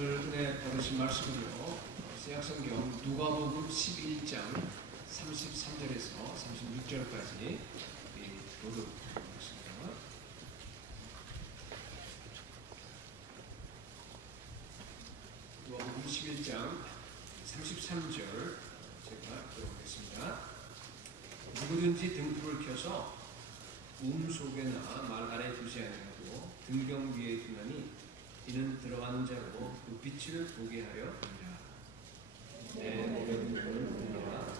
오늘 은혜 받으신 말씀은요, 세약성경 누가복음 11장 33절에서 36절까지 교독하겠습니다. 누가복음 11장 33절 제가 읽어보겠습니다. 누구든지 등불을 켜서 속에나 말 아래 두지 아니하고 등경 위에 두나니 이는 들어가는 자로 그 빛을 보게 하려 함이라. 내 몸의 눈을 보라.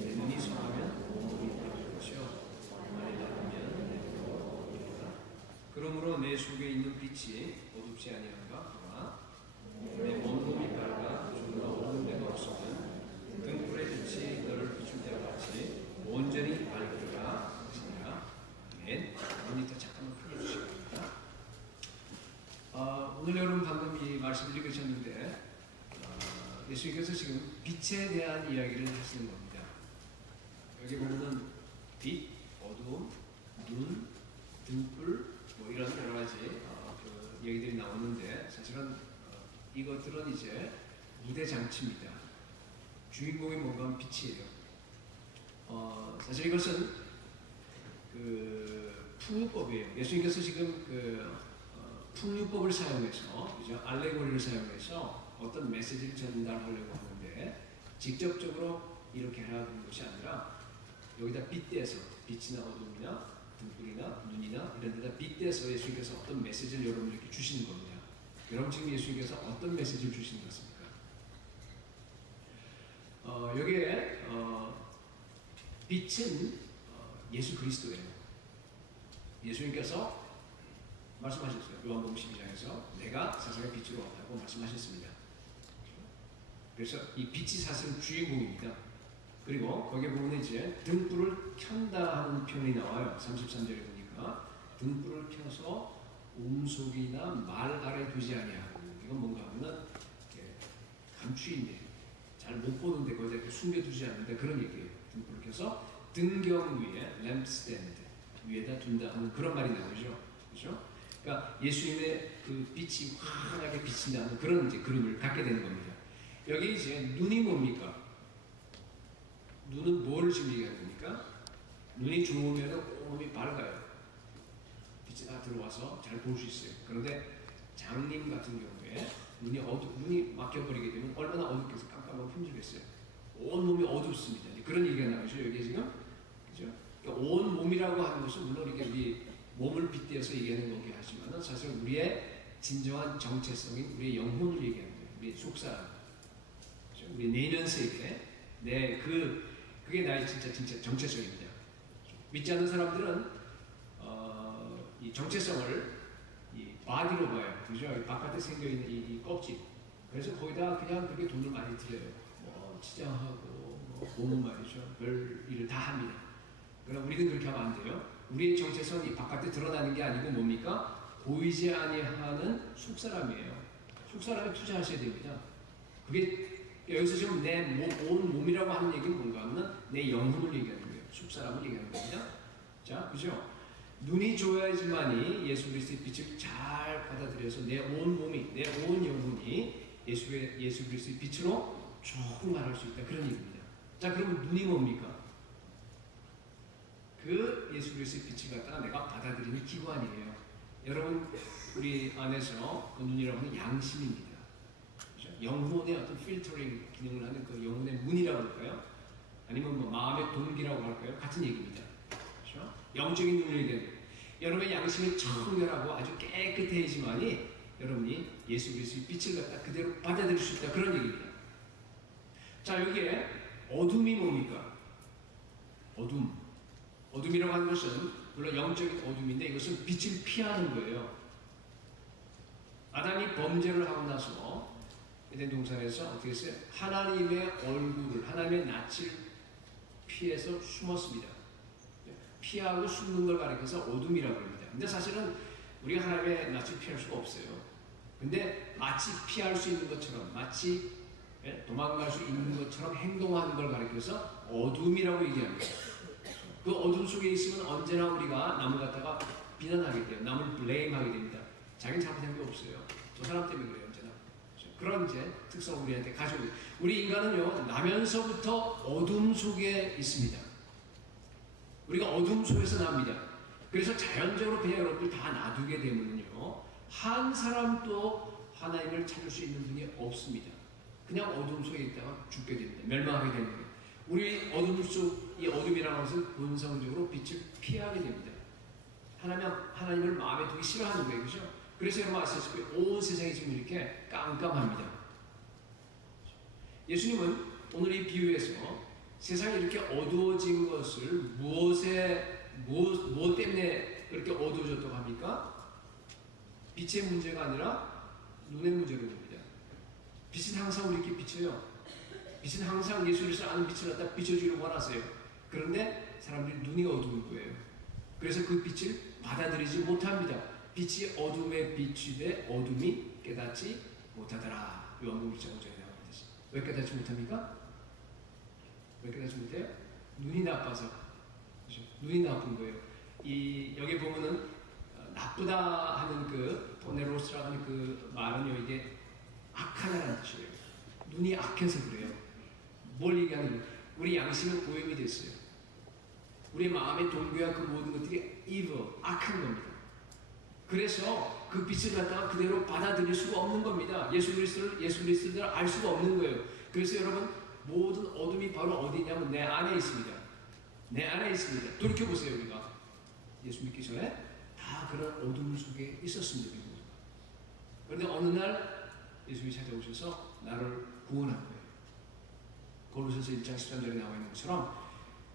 내 눈이 성하면 몸이 보일 것이요 말이 나가면 내 눈으로 보리라. 그러므로 내 속에 있는 빛이 어둡지 아니한가 보라. 내 온몸이 밝아 좀 더 어두운 데가 없으면 등불의 빛이 너를 비출 때와 같이 온전히 밝으리라 하시니라. 아멘. 모니터 잠깐만 크게 해주시기 바랍니다. 오늘 여러분 방금 이 말씀을 읽으셨는데 예수님께서 지금 빛에 대한 이야기를 하시는 겁니다. 여기 보면은 빛, 어두움, 눈, 등불 뭐 이런 여러 가지 그 얘기들이 나오는데 사실은 이것들은 이제 무대 장치입니다. 주인공이 뭔가 하면 빛이에요. 사실 이것은 그 풍류법이에요. 예수님께서 지금 그 풍류법을 사용해서, 그죠? 알레고리를 사용해서 어떤 메시지를 전달하려고 하는데 직접적으로 이렇게 하는 것이 아니라 여기다 빗대서 빛이나 어둠이나 등불이나 눈이나 이런 데다 빗대서 예수님께서 어떤 메시지를 여러분들에게 주시는 겁니다. 여러분 지금 예수님께서 어떤 메시지를 주시는 것 같습니까? 여기에 빛은 예수 그리스도예요. 예수님께서 말씀하셨어요. 요한복음 12장에서 내가 세상의 빛으로 왔다고 말씀하셨습니다. 그래서 이 빛이 사실은 주인공입니다. 그리고 거기에 보면 이제 등불을 켠다 하는 표현이 나와요. 33절에 보니까 등불을 켜서 음속이나 말 아래 두지 아니하고, 이건 뭔가 하면은 감추인데 잘 못 보는데 거기다 이렇게 숨겨두지 않는데 그런 얘기예요. 등불을 켜서 등경 위에 램프스탠드 위에다 둔다 하는 그런 말이 나오죠. 그렇죠? 그러니까 예수님의 그 빛이 환하게 비친다는 그런 이제 그림을 갖게 되는 겁니다. 여기 이제 눈이 뭡니까? 눈은 뭘 지금 얘기하는 겁니까? 눈이 좋으면 온몸이 밝아요. 빛이 다 들어와서 잘 볼 수 있어요. 그런데 장님 같은 경우에 눈이 막혀버리게 되면 얼마나 어둡게 해서 깜깜하고 힘들겠어요. 온몸이 어둡습니다. 그런 얘기가 나오죠. 여기 지금. 그죠? 그러니까 온몸이라고 하는 것은 물론 이게 우리 몸을 빗대어서 얘기하는 거긴 하지만 사실 우리의 진정한 정체성인 우리의 영혼을 얘기하는 거예요. 우리의 속사람, 우리 내면 세계, 그게 나의 진짜 정체성입니다. 믿지 않는 사람들은 이 정체성을 이 바디로 봐요. 그죠? 바깥에 생겨 있는 이 껍질. 그래서 거기다 그냥 그렇게 돈을 많이 들여요. 뭐 치장하고 몸은 말이죠. 별 일을 다 합니다. 그럼 우리는 그렇게 하면 안 돼요. 우리의 정체성이 바깥에 드러나는 게 아니고 뭡니까? 보이지 아니하는 속사람이에요. 속사람에 투자하셔야 됩니다. 그게 여기서 지금 내 온 몸이라고 하는 얘기는 뭔가 하면 내 영혼을 얘기하는 거예요. 속사람을 얘기하는 겁니다. 자, 그죠? 눈이 좋아야지만이 예수 그리스도의 빛을 잘 받아들여서 내 온 몸이, 내 온 영혼이 예수 그리스도의 빛으로 조금 말할 수 있다. 그런 얘기입니다. 자, 그러면 눈이 뭡니까? 그 예수 그리스도의 빛을 갖다가 내가 받아들이는 기관이에요. 여러분, 우리 안에서 그 눈이라고 하는 양심입니다. 그렇죠? 영혼의 어떤 필터링 기능을 하는 그 영혼의 문이라고 할까요? 아니면 뭐 마음의 동기라고 할까요? 같은 얘기입니다. 그렇죠? 영적인 눈을 얘기하는 거예요. 여러분의 양심이 청결하고 아주 깨끗해야지만이 여러분이 예수 그리스도의 빛을 갖다 그대로 받아들일 수 있다. 그런 얘기입니다. 자, 여기에 어둠이 뭡니까? 어둠이라고 하는 것은 물론 영적인 어둠인데 이것은 빛을 피하는 거예요. 아담이 범죄를 하고 나서 에덴 동산에서 어떻게 했어요? 하나님의 얼굴을, 하나님의 낯을 피해서 숨었습니다. 피하고 숨는 걸 가리켜서 어둠이라고 합니다. 근데 사실은 우리가 하나님의 낯을 피할 수가 없어요. 근데 마치 피할 수 있는 것처럼, 마치 도망갈 수 있는 것처럼 행동하는 걸 가리켜서 어둠이라고 얘기합니다. 그 어둠 속에 있으면 언제나 우리가 남을 갖다가 비난하게 돼요. 남을 블레임하게 됩니다. 자기는 잘못한 게 없어요. 저 사람 때문에 그래요, 언제나. 그런 이제 특성을 우리한테 가지고 있어요. 우리 인간은요, 나면서부터 어둠 속에 있습니다. 우리가 어둠 속에서 납니다. 그래서 자연적으로 그냥 여러분들 다 놔두게 되면요, 한 사람도 하나님을 찾을 수 있는 분이 없습니다. 그냥 어둠 속에 있다가 죽게 됩니다. 멸망하게 되는 거예요. 우리 어둠 속, 이 어둠이라는 것은 본성적으로 빛을 피하게 됩니다. 하나님을 마음에 두기 싫어하는 거예요. 그죠? 그래서 여러분 아시다시피 온 세상이 지금 이렇게 깜깜합니다. 예수님은 오늘 이 비유에서 세상이 이렇게 어두워진 것을 무엇 때문에 그렇게 어두워졌다고 합니까? 빛의 문제가 아니라 눈의 문제로 봅니다. 빛은 항상 우리에게 비쳐요. 빛은 항상 예수 그리스도를 아는 빛을 갖다 비춰주기를 원하세요. 그런데 사람들이 눈이 어두운 거예요. 그래서 그 빛을 받아들이지 못합니다. 빛이 어둠에 비추되 어둠이 깨닫지 못하더라. 요한복음 1장 5절에 나옵니다. 왜 깨닫지 못합니까? 왜 깨닫지 못해요? 눈이 나빠서. 그렇죠? 눈이 나쁜 거예요. 여기 보면은 나쁘다 하는 그 포네로스라고 하는 그 말은요, 이게 악하다는 뜻이에요. 눈이 악해서 그래요. 뭘 얘기하는 거예요? 우리 양심은 오염이 됐어요. 우리 마음의 동기와 그 모든 것들이 evil, 악한 겁니다. 그래서 그 빛을 갖다가 그대로 받아들일 수가 없는 겁니다. 예수 그리스도를 알 수가 없는 거예요. 그래서 여러분, 모든 어둠이 바로 어디 있냐면 내 안에 있습니다. 내 안에 있습니다. 돌이켜보세요. 우리가 예수 믿기 전에 다 그런 어둠 속에 있었습니다. 그런데 어느 날 예수님이 찾아오셔서 나를 구원한 거예요. 고린도서 1장 13절에 나와 있는 것처럼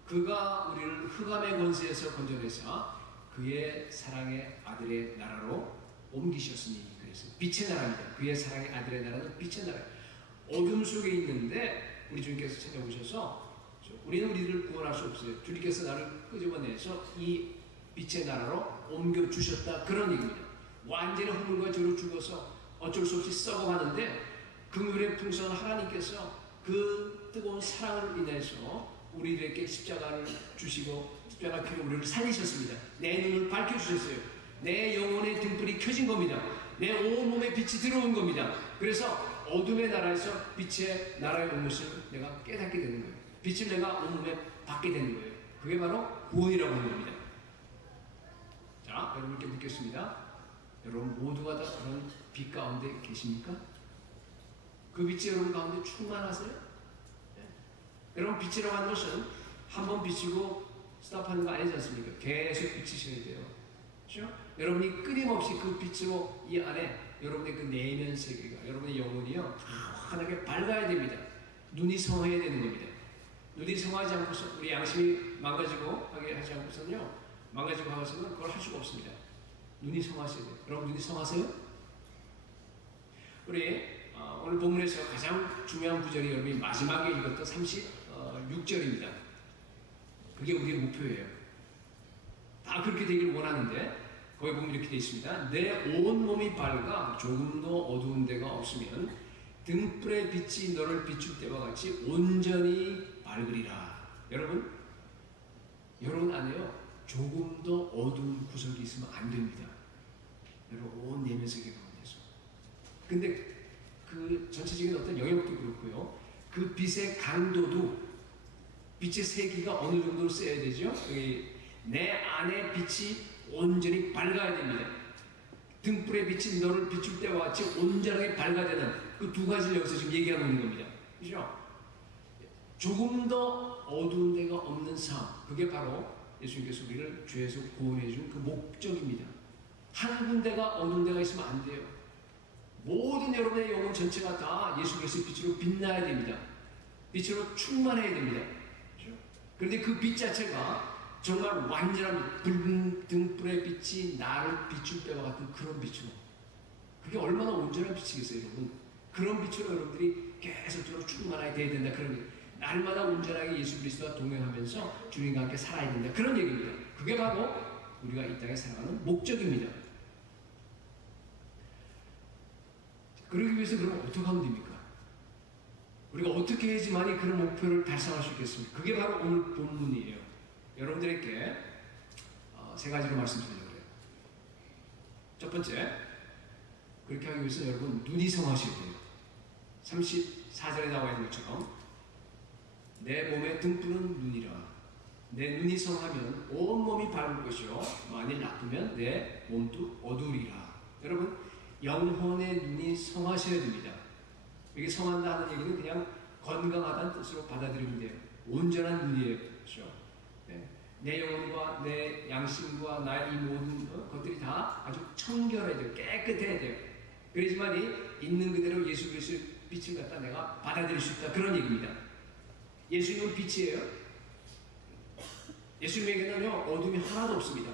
그가 우리를 흑암의 권세에서 건져내사 그의 사랑의 아들의 나라로 옮기셨으니, 그래서 빛의 나라입니다. 그의 사랑의 아들의 나라는 빛의 나라예요. 어둠 속에 있는데 우리 주님께서 찾아오셔서 우리는 우리를 구원할 수 없어요. 주님께서 나를 끄집어내서 이 빛의 나라로 옮겨주셨다, 그런 얘기입니다. 완전히 허물과 죄로 죽어서 어쩔 수 없이 썩어가는데 긍휼의 풍성한 하나님께서 그 뜨거운 사랑을 인해서 우리들에게 십자가를 주시고 십자가 피로 우리를 살리셨습니다. 내 눈을 밝혀주셨어요. 내 영혼의 등불이 켜진 겁니다. 내 온몸에 빛이 들어온 겁니다. 그래서 어둠의 나라에서 빛의 나라에 온 것을 내가 깨닫게 되는 거예요. 빛을 내가 온몸에 받게 되는 거예요. 그게 바로 구원이라고 하는 겁니다. 자, 여러분께 묻겠습니다. 여러분 모두가 다 그런 빛 가운데 계십니까? 그 빛이 여러분 가운데 충만하세요? 네. 여러분, 빛이라고 하는 것은 한번 비치고 스탑하는 거 아니지 않습니까? 계속 비치셔야 돼요. 그렇죠? 여러분이 끊임없이 그 빛으로 이 안에 여러분의 그 내면 세계가, 여러분의 영혼이요, 환하게 밝아야 됩니다. 눈이 성해야 되는 겁니다. 눈이 성하지 않고서 우리 양심이 망가지고 하게 하지 않고서는요, 망가지고 하고서는 그걸 할 수가 없습니다. 눈이 성하셔야 돼요. 여러분 눈이 성하세요? 우리 오늘 본문에서 가장 중요한 구절이 여러분이 마지막에 읽었던 36절입니다. 그게 우리의 목표예요. 다 그렇게 되기를 원하는데 거기 보면 이렇게 되어 있습니다. 내 온몸이 밝아 조금도 어두운 데가 없으면 등불의 빛이 너를 비출 때와 같이 온전히 밝으리라. 여러분 안에요, 조금도 어두운 구석이 있으면 안 됩니다. 여러분 온 내면 세계 가운데서. 근데 그 전체적인 어떤 영역도 그렇고요, 그 빛의 강도도, 빛의 세기가 어느 정도로 세야 되죠? 여기 내 안에 빛이 온전히 밝아야 됩니다. 등불의 빛이 너를 비출 때와 같이 온전하게 밝아야 되는 그 두 가지를 여기서 지금 얘기하고 있는 겁니다. 그죠? 조금 더 어두운 데가 없는 삶, 그게 바로 예수님께서 우리를 죄에서 구원해 준 그 목적입니다. 한 군데가 어두운 데가 있으면 안 돼요. 모든 여러분의 영혼 전체가 다 예수 그리스도의 빛으로 빛나야 됩니다. 빛으로 충만해야 됩니다. 그렇죠? 그런데 그 빛 자체가 정말 완전한 붉은 등불의 빛이 나를 비출 때와 같은 그런 빛으로, 그게 얼마나 온전한 빛이겠어요, 여러분. 그런 빛으로 여러분들이 계속적으로 충만하게 돼야 된다, 그런 얘기. 날마다 온전하게 예수 그리스도와 동행하면서 주님과 함께 살아야 된다, 그런 얘기입니다. 그게 바로 우리가 이 땅에 살아가는 목적입니다. 그러기 위해서 그럼 어떻게 하면 됩니까? 우리가 어떻게 해야지만이 그런 목표를 달성할 수 있겠습니까? 그게 바로 오늘 본문이에요. 여러분들에게 세 가지로 말씀드리려고 해요. 첫 번째, 그렇게 하기 위해서 여러분 눈이 성하셔야 돼요. 34절에 나와 있는 것처럼 내 몸의 등불은 눈이라. 내 눈이 성하면 온 몸이 밝을 것이요 만일 나쁘면 내 몸도 어두우리라. 여러분, 영혼의 눈이 성하셔야 됩니다. 이게 성한다는 얘기는 그냥 건강하다는 뜻으로 받아들이면 돼요. 온전한 눈이에요. 그렇죠? 네. 내 영혼과 내 양심과 나의 이 모든 것들이 다 아주 청결해야 돼요. 깨끗해야 돼요. 그래야지만이 있는 그대로 예수 그리스도의 빛을 갖다 내가 받아들일 수 있다. 그런 얘기입니다. 예수님은 빛이에요. 예수님에게는요 어둠이 하나도 없습니다.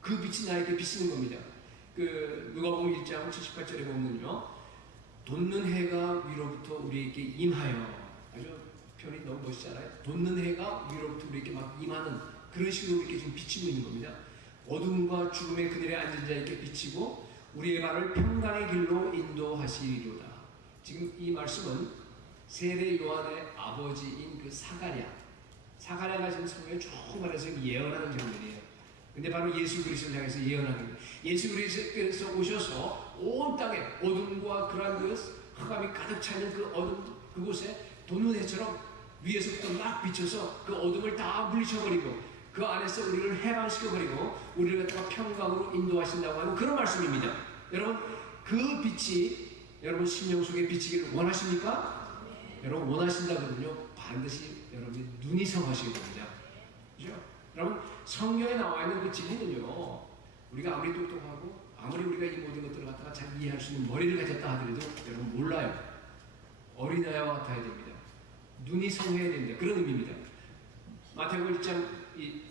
그 빛이 나에게 비치는 겁니다. 그 누가복음 1장 78절에 보면요, 돋는 해가 위로부터 우리에게 임하여, 아주 표현이 너무 멋있잖아요. 돋는 해가 위로부터 우리에게 막 임하는 그런 식으로 이렇게 지금 비치고 있는 겁니다. 어둠과 죽음의 그늘에 앉은 자에게 비치고 우리의 발을 평강의 길로 인도하시리로다. 지금 이 말씀은 세례 요한의 아버지인 그 사가랴가 지금 성경에 쭉 말해서 예언하는 장면이에요. 근데 바로 예수 그리스도를 향해서 예언하는 거예요. 예수 그리스도께서 오셔서 온 땅에 어둠과 그러한 그 흑암이 가득 차는 그 어둠 그곳에 돋는 해처럼 위에서부터 막 비쳐서 그 어둠을 다 물리쳐버리고 그 안에서 우리를 해방시켜버리고 우리를 갖다가 평강으로 인도하신다고 하는 그런 말씀입니다. 여러분, 그 빛이 여러분 심령 속에 비치기를 원하십니까? 여러분 원하신다거든요. 반드시 여러분이 눈이 성하셔야 됩니다. 그죠? 여러분, 성경에 나와 있는 그 진리는요, 우리가 아무리 똑똑하고 아무리 우리가 이 모든 것들을 갖다가 잘 이해할 수 있는 머리를 가졌다 하더라도 여러분 몰라요. 어린아이와 같아야 됩니다. 눈이 성해야 됩니다. 그런 의미입니다. 마태복음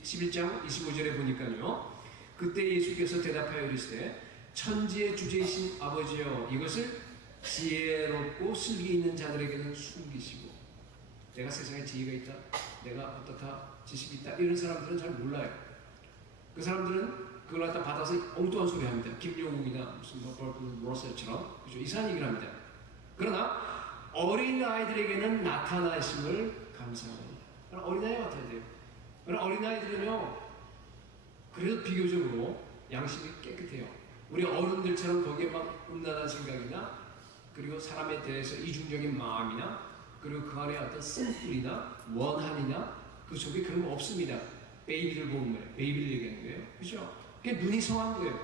11장 25절에 보니까요, 그때 예수께서 대답하여 이르시되 천지의 주제이신 아버지여, 이것을 지혜롭고 슬기 있는 자들에게는 숨기시고. 내가 세상에 지혜가 있다, 내가 어떻다, 지식이 있다, 이런 사람들은 잘 몰라요. 그 사람들은 그걸 갖다 받아서 엉뚱한 소리 합니다. 김용욱이나 무슨 로셀처럼, 그죠? 이상한 얘기를 합니다. 그러나 어린 아이들에게는 나타나심을 감사합니다. 어린아이 같아야 돼요. 그러나 어린아이들은요, 그래도 비교적으로 양심이 깨끗해요. 우리 어른들처럼 거기에 막 음란한 생각이나 그리고 사람에 대해서 이중적인 마음이나 그리고 그 안에 어떤 쓴뿌리나 원한이나 그 속에 그런 거 없습니다. 베이비를 보는 거예요. 베이비를 얘기하는 거예요. 그렇죠? 그게 눈이 성한 거예요.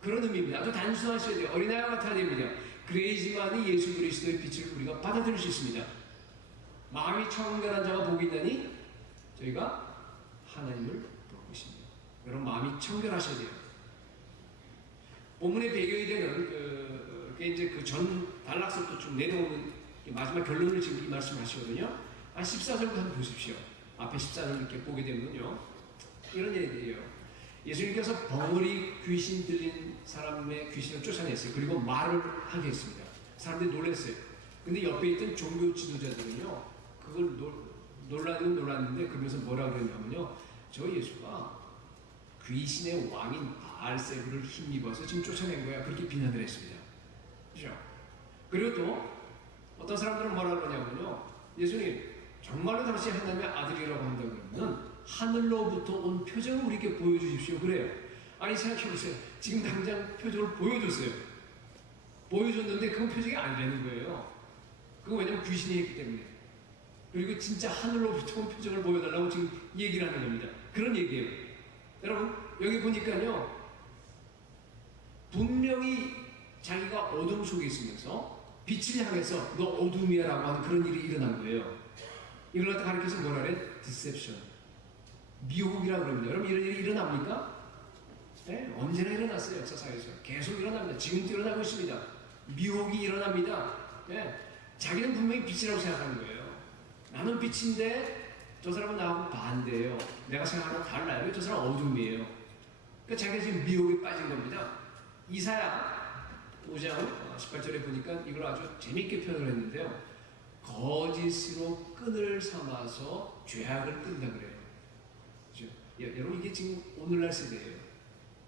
그런 의미입니다. 아주 단순하셔야 돼요. 어린아이와 같아야 됩니다. 그래야지만이 예수 그리스도의 빛을 우리가 받아들일 수 있습니다. 마음이 청결한 자가 복이 있나니 저희가 하나님을 볼 것입니다. 여러분, 마음이 청결하셔야 돼요. 본문의 배경이 되는 그게 이제 그 전 단락서부터 쭉 내려오는 마지막 결론을 지금 이 말씀 하시거든요. 한 14절부터 한번 보십시오. 앞에 14절 이렇게 보게 되면요, 이런 얘기예요. 예수님께서 벙어리 귀신 들린 사람의 귀신을 쫓아냈어요. 그리고 말을 하게 했습니다. 사람들이 놀랐어요. 근데 옆에 있던 종교 지도자들은요, 그걸 놀랐는데 그러면서 뭐라 그랬냐면요, 저 예수가 귀신의 왕인 바알세부를 힘입어서 지금 쫓아낸 거야. 그렇게 비난을 했습니다. 그죠? 그리고 또 어떤 사람들은 뭐라 그러냐면요, 예수님 정말로 당시 하나님의 아들이라고 한다고 그러면 하늘로부터 온 표정을 우리에게 보여주십시오. 그래요. 아니, 생각해보세요. 지금 당장 표정을 보여줬어요. 보여줬는데 그건 표정이 아니라는 거예요. 그건 왜냐면 귀신이 했기 때문에. 그리고 진짜 하늘로부터 온 표정을 보여달라고 지금 얘기를 하는 겁니다. 그런 얘기예요. 여러분, 여기 보니까요, 분명히 자기가 어둠 속에 있으면서 빛을 향해서 너 어둠이야 라고 하는 그런 일이 일어난 거예요. 이걸 갖다 가르쳐서 뭐라 그래? 디셉션, 미혹이라고 그럽니다. 여러분, 이런 일이 일어납니까? 네, 언제나 일어났어요. 역사상에서 계속 일어납니다. 지금도 일어나고 있습니다. 미혹이 일어납니다. 네, 자기는 분명히 빛이라고 생각하는 거예요. 나는 빛인데 저 사람은 나하고 반대예요. 내가 생각하는 건 달라요. 저 사람은 어둠이에요. 그러니까 자기가 지금 미혹에 빠진 겁니다. 이사야 5장 18절에 보니까 이걸 아주 재밌게 표현을 했는데요, 거짓으로 끈을 삼아서 죄악을 끈다 그래요. 그렇죠? 여러분, 이게 지금 오늘날 세대예요.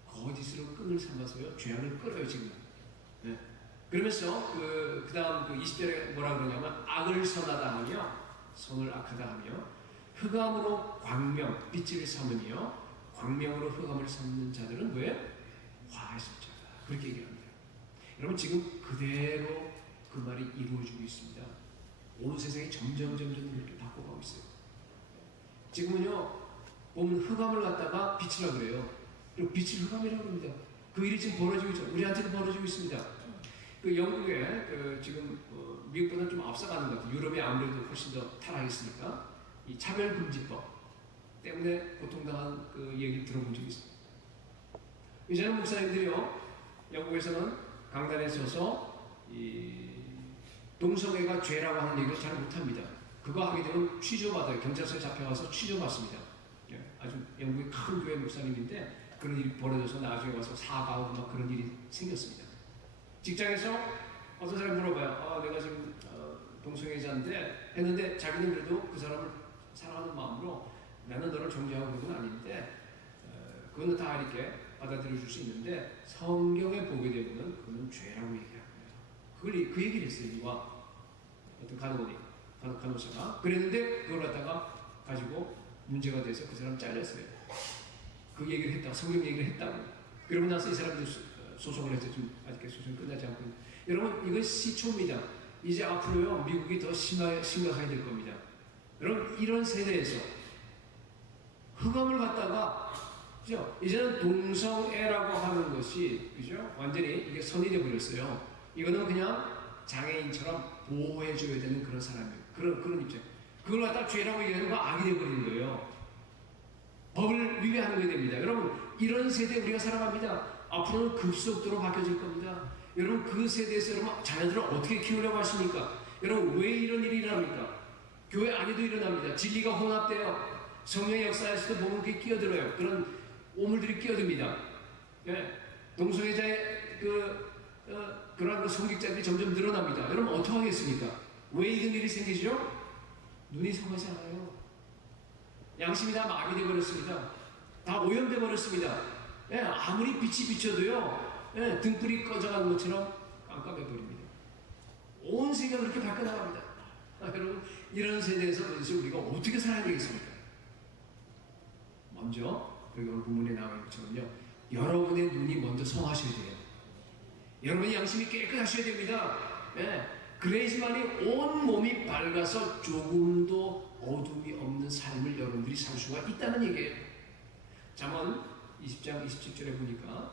거짓으로 끈을 삼아서요 죄악을 끌어요 지금. 네. 그러면서 그 다음 그 20절에 뭐라 그러냐면 악을 선하다 하며 선을 악하다 하며 흑암으로 광명 빛을 삼으며 광명으로 흑암을 삼는 자들은 왜? 화했을 자다. 그렇게 얘기합니다. 여러분, 지금 그대로 그 그 말이 이루어지고 있습니다. 오늘 세상이 점점 그렇게 바꿔가고 있어요. 지금은요, 보면 흑암을 갖다가 빛이라고 그래요. 그리고 빛을 흑암이라고 합니다. 그 일이 지금 벌어지고 있죠. 우리한테도 벌어지고 있습니다. 그 영국에 지금 미국보다 좀 앞서가는 것 같아요. 유럽이 아무래도 훨씬 더 타락했으니까 이 차별금지법 때문에 고통당한 그 얘기를 들어본 적이 있습니다. 이제는 목사님들이요, 영국에서는 강단에 서서 이 동성애가 죄라고 하는 얘기를 잘 못합니다. 그거 하게 되면 취조받아요. 경찰서에 잡혀가서 취조받습니다. 아주 영국의 큰 교회 목사님인데 그런 일이 벌어져서 나중에 와서 사과하고 막 그런 일이 생겼습니다. 직장에서 어떤 사람이 물어봐요. 내가 지금 동성애자인데 했는데 자기는 그래도 그 사람을 사랑하는 마음으로 나는 너를 정죄하고 그런 건 아닌데 그거는 다 이렇게 받아들여 줄 수 있는데 성경에 보게 되면 그건 죄라고 얘기합니다. 그 얘기를 했어요. 누가 어떤 간호사가 그랬는데 그걸 갖다가 가지고 문제가 돼서 그 사람 잘렸어요. 그 얘기를 했다고, 성경 얘기를 했다고. 그러고 나서 이 사람들이 소송을 해서 좀 아직까지 소송이 끝나지 않고 있는데, 여러분 이건 시초입니다. 이제 앞으로요 미국이 더 심각하게 될 겁니다. 여러분 이런 세대에서 흑암을 갖다가 그죠? 이제는 동성애라고 하는 것이 그죠? 완전히 이게 선이 되어 버렸어요. 이거는 그냥 장애인처럼 보호해줘야 되는 그런 사람이에요. 그런 입장. 그걸 갖다 죄라고 얘기하는 거 악이 되어버리는 거예요. 법을 위배하는 게 됩니다. 여러분 이런 세대에 우리가 살아갑니다. 앞으로는 급속도로 바뀌어질 겁니다. 여러분 그 세대에서 여러분 자녀들을 어떻게 키우려고 하십니까? 여러분 왜 이런 일이 일어납니까? 교회 안에도 일어납니다. 진리가 혼합돼요. 성령의 역사에서도 보면 그게 끼어들어요. 그런 오물들이 끼어듭니다. 예. 동성애자의 그런 그 성직자들이 점점 늘어납니다. 여러분 어떻게 하겠습니까? 왜 이런 일이 생기죠? 눈이 성하지 않아요. 양심이 다 마비되어 버렸습니다. 다 오염되어 버렸습니다. 예, 아무리 빛이 비춰도요, 예, 등불이 꺼져가는 것처럼 깜깜해 버립니다. 온 세계가 그렇게 바뀌어나갑니다. 여러분 이런 세대에서 도대체 우리가 어떻게 살아야 되겠습니까? 먼저 여기 오늘 본문에 나와 있는 것처럼요, 여러분의 눈이 먼저 성하셔야 돼요. 여러분의 양심이 깨끗하셔야 됩니다. 예, 그래야지만이 온 몸이 밝아서 조금도 어둠이 없는 삶을 여러분들이 살 수가 있다는 얘기예요. 잠언 20장 27절에 보니까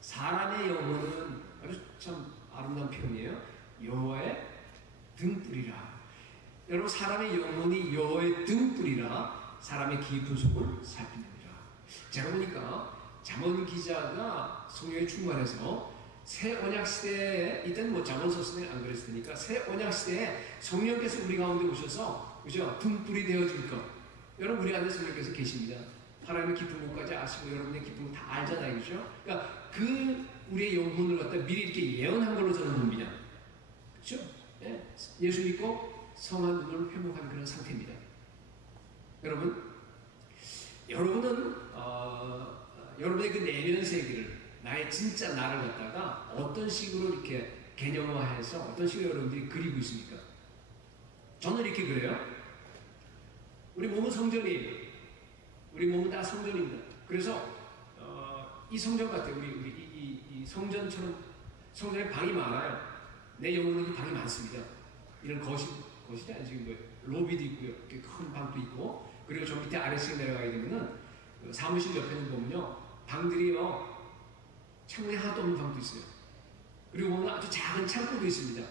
사람의 영혼은 아주 참 아름다운 표현이에요. 여호와의 등불이라. 여러분 사람의 영혼이 여호와의 등불이라 사람의 깊은 속을 살피느니라. 제가 보니까 잠언 기자가 성령에 충만해서 새 언약 시대에, 이때는 뭐 잠언 썼으니 안 그랬을 테니까 새 언약 시대에 성령께서 우리 가운데 오셔서 그죠? 등불이 되어줄 것. 여러분 우리 안에 성령께서 계십니다. 하나님의 깊은 곳까지 아시고 여러분의 깊은 곳 다 알잖아요, 그죠? 그러니까 그 우리의 영혼을 갖다 미리 이렇게 예언한 걸로 저는 봅니다. 그렇죠? 예? 예수 믿고 성한 눈을 회복한 그런 상태입니다. 여러분은 여러분의 그 내면 세계를, 나의 진짜 나를 갖다가 어떤 식으로 이렇게 개념화해서 어떤 식으로 여러분들이 그리고 있습니까? 저는 이렇게 그래요. 우리 몸은 성전이에요. 우리 몸은 다 성전입니다. 그래서 이 성전 같아요. 우리 이 성전처럼 성전에 방이 많아요. 내 영혼은 방이 많습니다. 이런 거실이 아니지, 뭐 로비도 있고요, 이렇게 큰 방도 있고, 그리고 저 밑에 아래층에 내려가게 되면은 사무실 옆에는 보면요 방들이요 창문이 하나도 없는 방도 있어요. 그리고 보면 아주 작은 창고도 있습니다.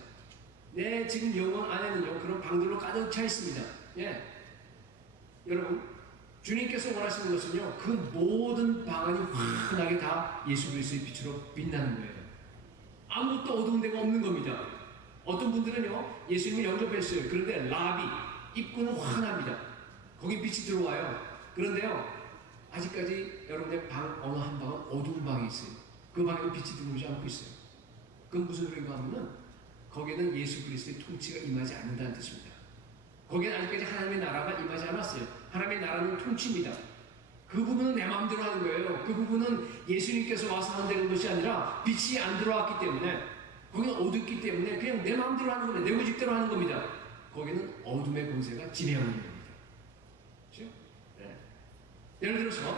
내 지금 영혼 안에는요 그런 방들로 가득 차 있습니다. 예, 여러분 주님께서 원하시는 것은요 그 모든 방 안이 환하게 다 예수 그리스도의 빛으로 빛나는 거예요. 아무것도 어두운 데가 없는 겁니다. 어떤 분들은요 예수님을 영접했어요. 그런데 라비 입구는 환합니다. 거기 빛이 들어와요. 그런데요 아직까지 여러분의 방 어느 한 방은 어두운 방이 있어요. 그 방에는 빛이 들어오지 않고 있어요. 그건 무슨 소리인가 하면은 거기에는 예수 그리스도의 통치가 임하지 않는다는 뜻입니다. 거기에는 아직까지 하나님의 나라가 임하지 않았어요. 하나님의 나라는 통치입니다. 그 부분은 내 마음대로 하는 거예요. 그 부분은 예수님께서 와서 한다는 것이 아니라 빛이 안 들어왔기 때문에, 거기는 어둡기 때문에 그냥 내 마음대로 하는 겁니다. 내 고집대로 하는 겁니다. 거기는 어둠의 권세가 지배하는 겁니다. 그렇죠? 네. 예를 들어서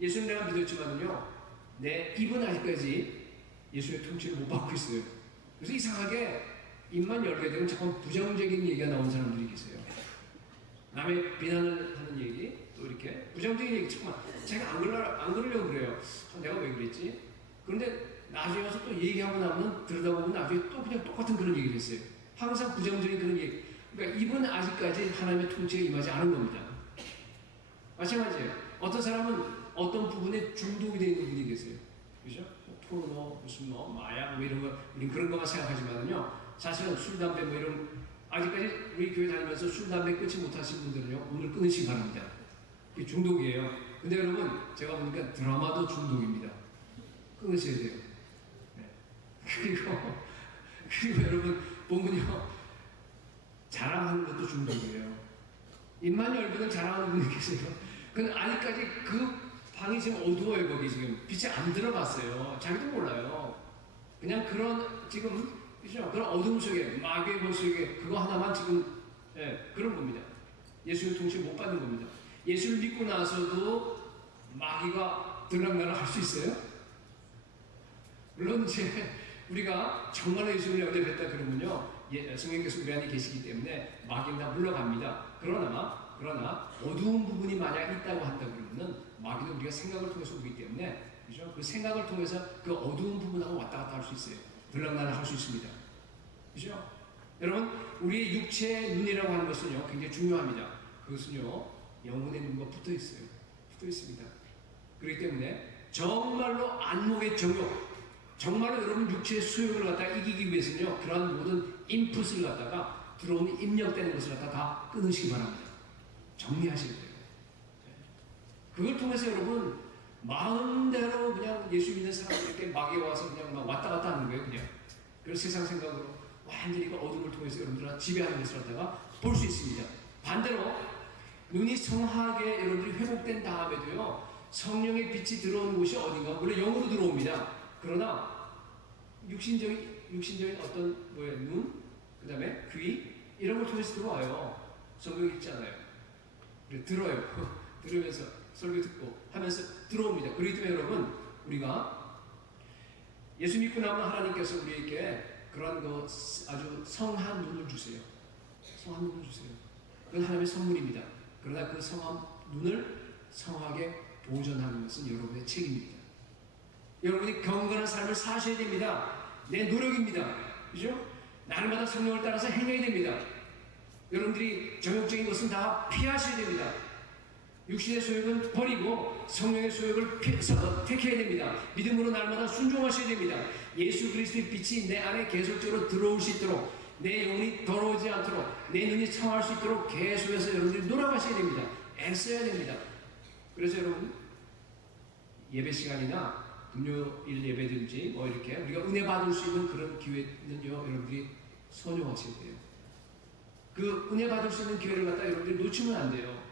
예수님 내가 믿었지만요 내 입은 아직까지 예수의 통치를 못 받고 있어요. 그래서 이상하게 입만 열게 되면 자꾸 부정적인 얘기가 나오는 사람들이 계세요. 남의 비난을 하는 얘기, 또 이렇게 부정적인 얘기, 잠깐만 제가 안 그러려고 그래요. 내가 왜 그랬지? 그런데 나중에 와서 또 얘기하고 나면 들여다보면 나중에 또 그냥 똑같은 그런 얘기를 했어요. 항상 부정적인 그런 얘기. 그러니까 이분은 아직까지 하나님의 통치에 임하지 않은 겁니다. 마찬가지예요. 어떤 사람은 어떤 부분에 중독이 되어 있는 분이 계세요. 그죠? 포르노, 무슨 마약, 이런 거, 우린 그런 것만 생각하지만요. 사실은 술, 담배, 이런, 아직까지 우리 교회 다니면서 술, 담배 끊지 못하신 분들은요, 오늘 끊으시기 바랍니다. 그게 중독이에요. 근데 여러분, 제가 보니까 드라마도 중독입니다. 끊으셔야 돼요. 네. 그리고 여러분, 보면요, 자랑하는 것도 중독이에요. 입만 열면 자랑하는 분이 계세요. 근데 아직까지 그 방이 지금 어두워요. 거기 지금 빛이 안 들어갔어요. 자기도 몰라요. 그냥 그런 지금 그죠? 그런 어둠 속에 마귀의 볼 속에 그거 하나만 지금 그런 겁니다. 예수를 통치 못 받는 겁니다. 예수를 믿고 나서도 마귀가 들락날락 할 수 있어요? 물론 이제 우리가 정말로 예수를 영접했다 그러면요, 성령께서 우리 안에 계시기 때문에 마귀는 다 물러갑니다. 그러나 어두운 부분이 만약 있다고 한다 그러면은 마귀는 우리가 생각을 통해서 오기 때문에, 그죠? 그 생각을 통해서 그 어두운 부분하고 왔다 갔다 할 수 있어요. 들락날락 할 수 있습니다. 그죠? 여러분, 우리의 육체의 눈이라고 하는 것은요, 굉장히 중요합니다. 그것은요, 영혼의 눈과 붙어 있어요. 붙어 있습니다. 그렇기 때문에 정말로 안목의 정욕, 정말로 여러분 육체의 수욕을 갖다가 이기기 위해서는요, 그러한 모든 인풋을 갖다가 들어오는 입력되는 것을 갖다가 다 끊으시기 바랍니다. 정리하셔야 돼요. 그걸 통해서 여러분 마음대로 그냥 예수 믿는 사람들에게 마귀가 와서 그냥 막 왔다 갔다 하는 거예요. 그냥 그래서 세상 생각으로 완전히 그 어둠을 통해서 여러분들을 지배하는 것을 갖다가 볼 수 있습니다. 반대로 눈이 성하게 여러분들이 회복된 다음에도요, 성령의 빛이 들어오는 곳이 어딘가, 물론 영으로 들어옵니다. 그러나 육신적인 어떤 눈, 그 다음에 귀, 이런 걸 통해서 들어와요. 성경 읽잖아요. 들어요. 들으면서 설교 듣고 하면서 들어옵니다. 그렇기 때문에 여러분, 우리가 예수 믿고 나면 하나님께서 우리에게 그런 거 아주 성한 눈을 주세요. 성한 눈을 주세요. 그건 하나님의 선물입니다. 그러나 그 성한 눈을 성하게 보존하는 것은 여러분의 책임입니다. 여러분이 경건한 삶을 사셔야 됩니다. 내 노력입니다. 그죠? 날마다 성령을 따라서 행해야 됩니다. 여러분들이 정욕적인 것은 다 피하셔야 됩니다. 육신의 소욕은 버리고 성령의 소욕을 택해야 됩니다. 믿음으로 날마다 순종하셔야 됩니다. 예수 그리스도의 빛이 내 안에 계속적으로 들어올 수 있도록, 내 영혼이 더러워지지 않도록, 내 눈이 청할 수 있도록 계속해서 여러분들이 노력하셔야 됩니다. 애써야 됩니다. 그래서 여러분, 예배 시간이나 금요일 예배든지 이렇게 우리가 은혜 받을 수 있는 그런 기회는요, 여러분들이 선용하셔야 돼요. 그 은혜 받을 수 있는 기회를 갖다 여러분들이 놓치면 안 돼요.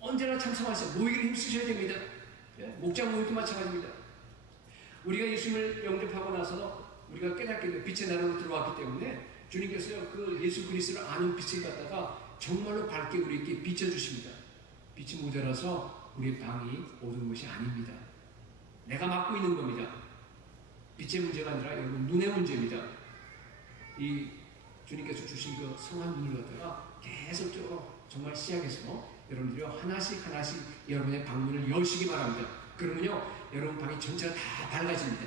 언제나 참석하세요. 모이기를 힘쓰셔야 됩니다. 목장 모임도 마찬가지입니다. 우리가 예수님을 영접하고 나서 우리가 깨닫게 돼 빛의 나라로 들어왔기 때문에 주님께서요, 그 예수 그리스도를 아는 빛을 갖다가 정말로 밝게 우리에게 비춰주십니다. 빛이 모자라서 우리의 방이 어두운 것이 아닙니다. 내가 맡고 있는 겁니다. 빛의 문제가 아니라 여러분 눈의 문제입니다. 이 주님께서 주신 그 성한 눈을 갖다가 계속적으로 정말 시작해서 여러분들이 하나씩 여러분의 방문을 여시기 바랍니다. 그러면요, 여러분 방이 전체가 다 밝아집니다.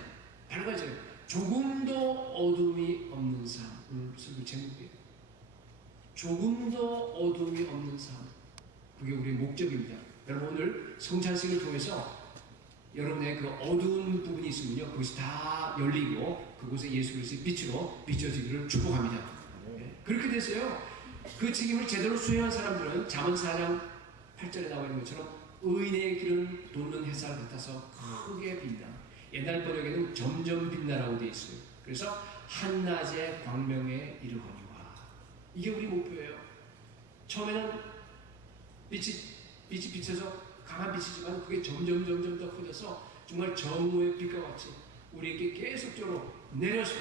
밝아져요. 조금도 어둠이 없는 삶. 오늘 설교 제목이에요. 조금도 어둠이 없는 삶. 그게 우리의 목적입니다. 여러분 오늘 성찬식을 통해서 여러분의 그 어두운 부분이 있으면요, 그것이 다 열리고 그곳에 예수 그리스도의 빛으로 비춰지기를 축복합니다. 네. 그렇게 돼서요, 그 책임을 제대로 수행한 사람들은 잠언 4장 8절에 나와 있는 것처럼 의인의 길은 돋는 햇살 같아서 크게 빛나. 옛날 번역에는 점점 빛나라고 되어 있어요. 그래서 한낮의 광명에 이르거니와. 이게 우리 목표예요. 처음에는 빛이 비쳐서 강한 빛이지만 그게 점점 더 커져서 정말 정오의 빛과 같이 우리에게 계속적으로 내려서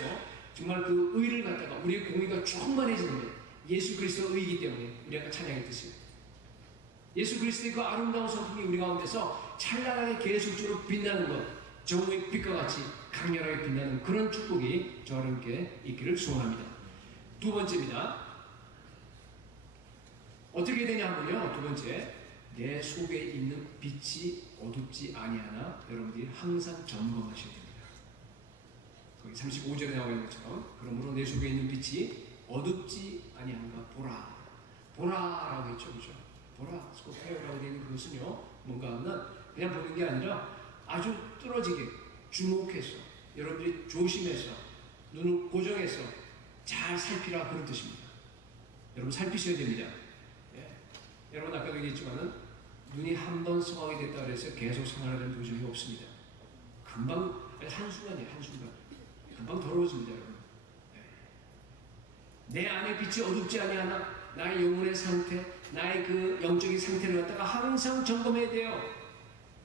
정말 그 의를 갖다가 우리의 공의가 충만해지는 거예요. 예수 그리스도 의이기 때문에 우리 아까 찬양했듯이 예수 그리스도의 그 아름다운 성품이 우리 가운데서 찬란하게 계속적으로 빛나는 것, 정오의 빛과 같이 강렬하게 빛나는 그런 축복이 저와 함께 있기를 소원합니다. 두 번째입니다. 어떻게 되냐면요. 두 번째, 내 속에 있는 빛이 어둡지 아니하나 여러분들이 항상 점검하셔야 됩니다. 거기 35절에 나와 있는 것처럼 그러므로 내 속에 있는 빛이 어둡지 아니한가 보라. 보라라고 했죠. 그죠? 보라, 스코페어라고 되어 있는 그것은요. 뭔가 하면 그냥 보는 게 아니라 아주 뚫어지게 주목해서 여러분들이 조심해서 눈을 고정해서 잘 살피라 그런 뜻입니다. 여러분 살피셔야 됩니다. 예. 여러분 아까도 얘기했지만은 눈이 한 번 성하게 됐다 그래서 계속 생활하는 도중이 없습니다. 금방 한순간이에요. 한순간 금방 더러워집니다. 여러분. 예. 내 안의 빛이 어둡지 아니하나 나의 영혼의 상태, 나의 그 영적인 상태를 갖다가 항상 점검해야 돼요.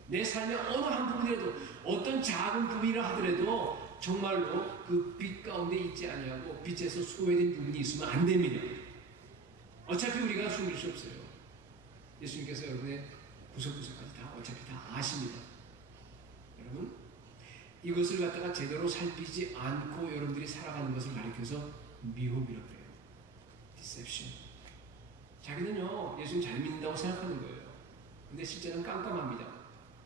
내 삶의 어느 한 부분이라도 어떤 작은 부분이라 하더라도 정말로 그 빛 가운데 있지 아니하고 빛에서 소외된 부분이 있으면 안 됩니다. 어차피 우리가 숨길 수 없어요. 예수님께서 여러분의 구석구석까지 다 어차피 다 아십니다. 여러분 이것을 갖다가 제대로 살피지 않고 여러분들이 살아가는 것을 가리켜서 미혹이라고 해요. 디셉션. 자기는요 예수님 잘 믿는다고 생각하는 거예요. 근데 실제는 깜깜합니다.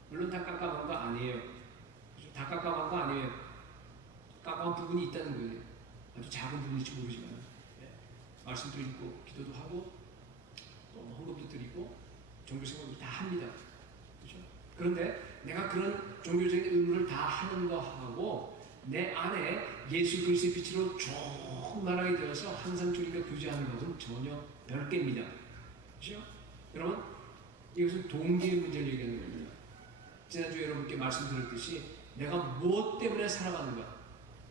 물론 다 깜깜한 거 아니에요. 그렇죠? 다 깜깜한 거 아니에요. 깜깜한 부분이 있다는 거예요. 아주 작은 부분일지 모르지만 네. 말씀도 읽고 기도도 하고 또 헌금도 드리고 종교생활도 다 합니다. 그렇죠? 그런데 내가 그런 종교적인 의무를 다 하는 거하고 내 안에 예수 그리스도의 빛으로 충만하게 되어서 항상 주님과 교제하는 것은 전혀 별개입니다. 그렇죠? 여러분 이것은 동기의 문제를 얘기하는 겁니다. 지난주에 여러분께 말씀드렸듯이 내가 무엇 때문에 살아가는가,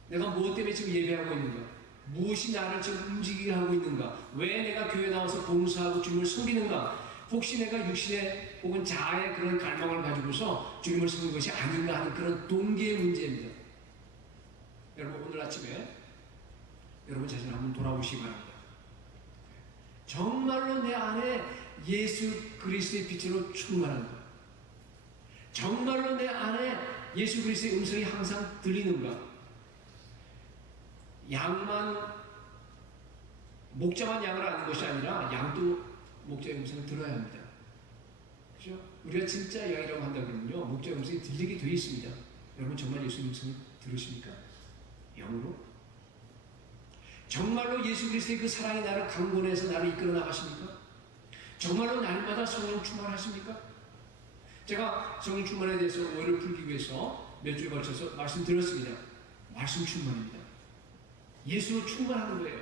내가 무엇 때문에 지금 예배하고 있는가, 무엇이 나를 지금 움직이게 하고 있는가, 왜 내가 교회 나와서 봉사하고 주님을 섬기는가, 혹시 내가 육신의 혹은 자아의 그런 갈망을 가지고서 주님을 섬기는 것이 아닌가 하는 그런 동기의 문제입니다. 여러분 오늘 아침에 여러분 자신을 한번 돌아보시기 바랍니다. 정말로 내 안에 예수 그리스도의 빛으로 충만한가? 정말로 내 안에 예수 그리스도의 음성이 항상 들리는가? 양만 목자만 양을 아는 것이 아니라 양도 목자의 음성을 들어야 합니다. 그렇죠? 우리가 진짜 양이라고 한다면요 목자의 음성이 들리게 되어 있습니다. 여러분 정말 예수의 음성을 들으십니까? 영으로? 정말로 예수 그리스도의 그 사랑이 나를 강권해서 나를 이끌어 나가십니까? 정말로 날마다 성령 충만하십니까? 제가 성령 충만에 대해서 오해를 풀기 위해서 몇 주에 걸쳐서 말씀드렸습니다. 말씀 충만입니다. 예수로 충만하는 거예요.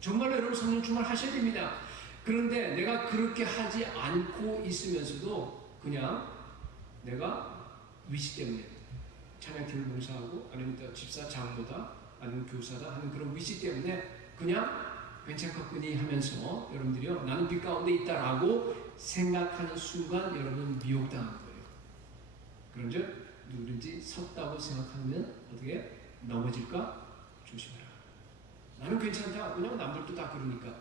정말로 여러분 성령 충만하셔야 됩니다. 그런데 내가 그렇게 하지 않고 있으면서도 그냥 내가 위치 때문에 찬양팀을 봉사하고 아니면 집사 장로다 아니면 교사다 하는 그런 위치 때문에 그냥 괜찮겠거니 하면서 여러분들이요 나는 빛 가운데 있다라고 생각하는 순간 여러분은 미혹당한 거예요. 그런즉 누구든지 섰다고 생각하면 어떻게 넘어질까 조심해라. 나는 괜찮다. 그냥 남들도 다 그러니까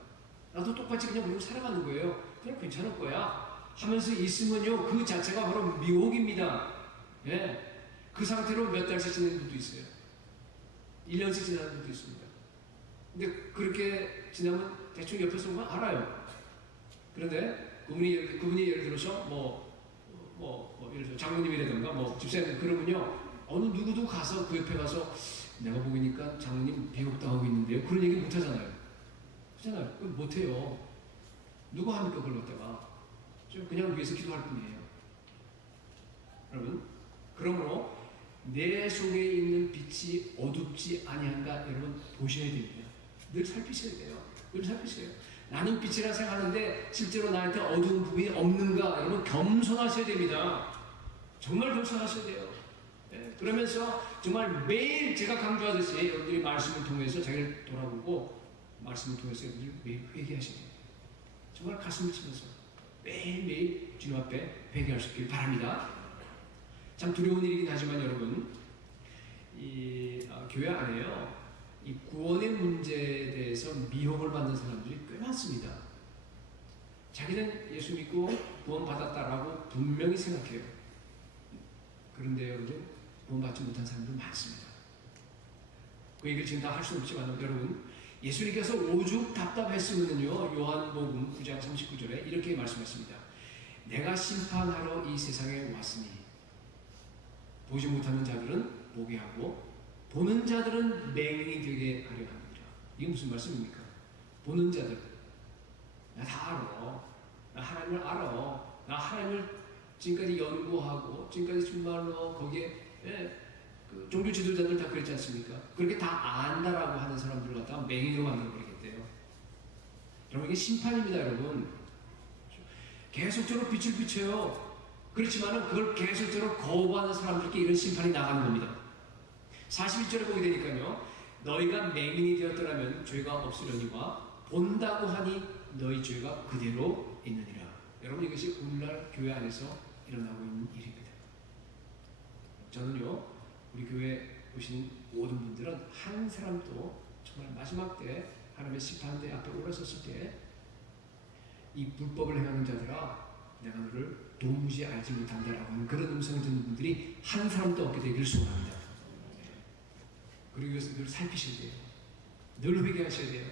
나도 똑같이 그냥 그러고 살아가는 거예요. 그냥 괜찮을 거야 하면서 있으면요 그 자체가 바로 미혹입니다. 예. 그 상태로 몇 달씩 지내는 분도 있어요. 1년씩 지나는 분도 있습니다. 근데 그렇게 지나면 대충 옆에서 보면 알아요. 그런데 그분이 예를 들어서 예를 들어 장로님이라든가 집사님 그러면요 어느 누구도 가서 그 옆에 가서 내가 보니까 장로님 배옥당하고 있는데요 그런 얘기 못 하잖아요. 그렇잖아요. 그건 못 해요. 누가 합니까 그걸 갖다가 그냥 위에서 기도할 뿐이에요. 여러분 그러므로 내 속에 있는 빛이 어둡지 아니한가 여러분 보셔야 됩니다. 늘 살피셔야 돼요. 늘 살피세요. 나는 빛이라 생각하는데 실제로 나한테 어두운 부분이 없는가 여러분 겸손하셔야 됩니다. 정말 겸손하셔야 돼요. 네, 그러면서 정말 매일 제가 강조하듯이 여러분들이 말씀을 통해서 자기를 돌아보고 말씀을 통해서 여러분들이 매일 회개하셔야 돼요. 정말 가슴을 치면서 매일매일 주님 앞에 회개할 수 있길 바랍니다. 참 두려운 일이긴 하지만 여러분 교회 안에요 이 구원의 문제에 대해서 미혹을 받는 사람들이 꽤 많습니다. 자기는 예수 믿고 구원 받았다라고 분명히 생각해요. 그런데 여러분 구원받지 못한 사람들 많습니다. 그 얘기를 지금 다 할 수 없지만 여러분, 예수님께서 오죽 답답했으면요, 요한복음 9장 39절에 이렇게 말씀하십니다. 내가 심판하러 이 세상에 왔으니 보지 못하는 자들은 보게 하고 보는 자들은 맹인이 되게 하려 합니다. 이게 무슨 말씀입니까? 보는 자들, 나 다 알아. 나 하나님을 알아. 나 하나님을 지금까지 연구하고 지금까지 정말로 거기에 그 종교 지도자들 다 그랬지 않습니까? 그렇게 다 안다라고 하는 사람들을 갖다가 맹인으로 만들어버리겠대요. 여러분, 이게 심판입니다. 여러분, 계속적으로 빛을 비춰요. 그렇지만 그걸 계속적으로 거부하는 사람들께 이런 심판이 나가는 겁니다. 41절에 보게 되니까요, 너희가 맹인이 되었더라면 죄가 없으려니와 본다고 하니 너희 죄가 그대로 있느니라. 여러분, 이것이 오늘날 교회 안에서 일어나고 있는 일입니다. 저는요, 우리 교회 오신 모든 분들은 한 사람도 정말 마지막 때 하나님의 심판대 앞에 올라섰을 때 이 불법을 행하는 자들아, 내가 너를 도무지 알지 못한다라고 하는 그런 음성을 듣는 분들이 한 사람도 없게 되기를 소원합니다. 그리고 이것을 늘 살피셔야 돼요. 늘 회개하셔야 돼요.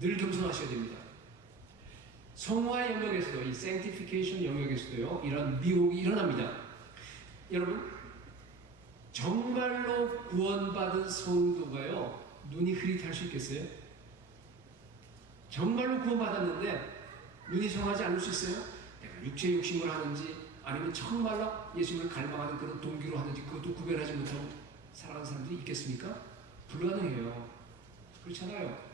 늘 겸손하셔야 됩니다. 성화 영역에서도, 이 sanctification 영역에서도요, 이런 미혹이 일어납니다. 여러분, 정말로 구원받은 성도가요, 눈이 흐릿할 수 있겠어요? 정말로 구원받았는데 눈이 성하지 않을 수 있어요? 내가 육체 욕심을 하는지 아니면 정말로 예수님을 갈망하는 그런 동기로 하는지 그것도 구별하지 못하고 살아가는 사람들이 있겠습니까? 불가능해요. 그렇잖아요.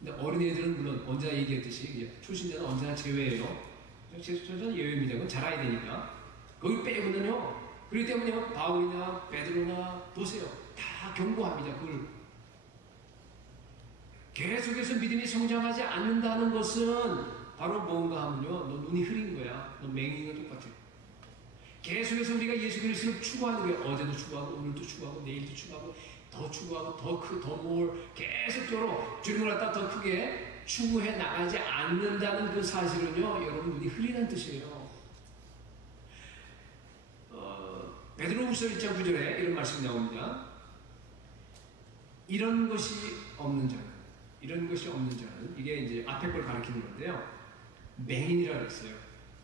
근데 어린애들은 물론 언제나 얘기했듯이 초신자는 언제나 제외예요. 저는 예외입니다. 그건 잘 알아야 되니까. 거기 빼고는요. 그렇기 때문에 바울이나 베드로나 보세요. 다 경고합니다. 그걸 계속해서 믿음이 성장하지 않는다는 것은 바로 뭔가 하면요, 너 눈이 흐린 거야. 너 맹인과 똑같아. 계속해서 우리가 예수 그리스도를 추구하는 거예요. 어제도 추구하고 오늘도 추구하고 내일도 추구하고 더 추구하고 더 크, 더 뭘 계속적으로 주님을 갖다 더 크게 추구해 나가지 않는다는 그 사실은요, 여러분 눈이 흐리다는 뜻이에요. 베드로후서 1장 9절에 이런 말씀이 나옵니다. 이런 것이 없는 자는 이게 이제 앞에 걸 가리키는 건데요. 맹인이라 그랬어요.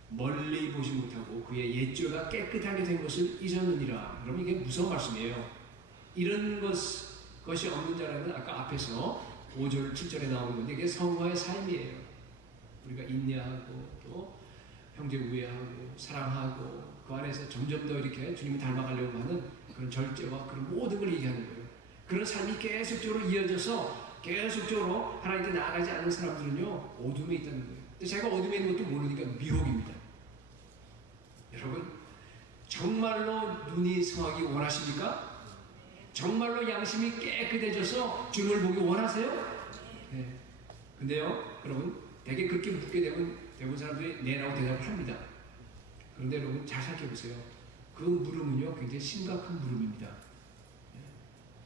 멀리 보지 못하고 그의 옛죄가 깨끗하게 된 것을 잊었느니라. 여러분, 이게 무서운 말씀이에요. 이런 것이 없는 자라는 아까 앞에서 5절, 7절에 나오는 건데 이게 성화의 삶이에요. 우리가 인내하고 또 형제 우애하고 사랑하고 그 안에서 점점 더 이렇게 주님을 닮아가려고 하는 그런 절제와 그런 모든 걸 얘기하는 거예요. 그런 삶이 계속적으로 이어져서 계속적으로 하나님께 나아가지 않는 사람들은요, 어둠에 있다는 거예요. 근데 제가 어둠에 있는 것도 모르니까 미혹입니다. 여러분, 정말로 눈이 성하기 원하십니까? 정말로 양심이 깨끗해져서 주님을 보기 원하세요? 네. 근데요, 여러분, 되게 그렇게 묻게 되면 대부분 사람들이 네라고 대답을 합니다. 그런데 여러분, 잘 생각해보세요. 그 물음은요, 굉장히 심각한 물음입니다.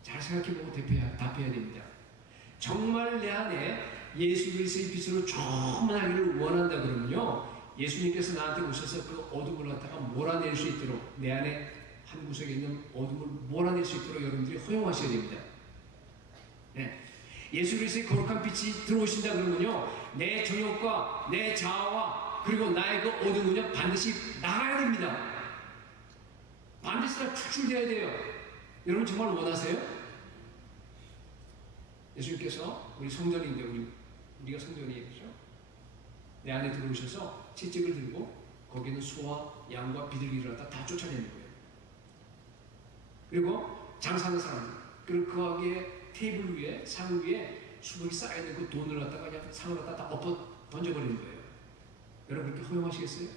잘 생각해보고 답해야 됩니다. 정말 내 안에 예수 그리스도의 빛으로 충만하기를 원한다 그러면요, 예수님께서 나한테 오셔서 그 어둠을 갖다가 몰아낼 수 있도록, 내 안에 한 구석에 있는 어둠을 몰아낼 수 있도록 여러분들이 허용하셔야 됩니다. 네. 예수 그리스도의 거룩한 빛이 들어오신다 그러면요, 내 정욕과 내 자아와 그리고 나의 그 어둠은요, 반드시 나가야 됩니다. 반드시 다 축출되어야 돼요. 여러분 정말 원하세요? 예수님께서 우리 성전인데 우리가 성전이죠. 내 안에 들어오셔서 채찍을 들고 거기는 소와 양과 비둘기를 갖다 다 쫓아내는 거예요. 그리고 장사하는 사람들, 그리고 거기에 테이블 위에 상 위에 수북이 쌓여있는 그 돈을 갖다가 그냥 상을 갖다 다 엎어 던져버리는 거예요. 여러분 그렇게 허용하시겠어요?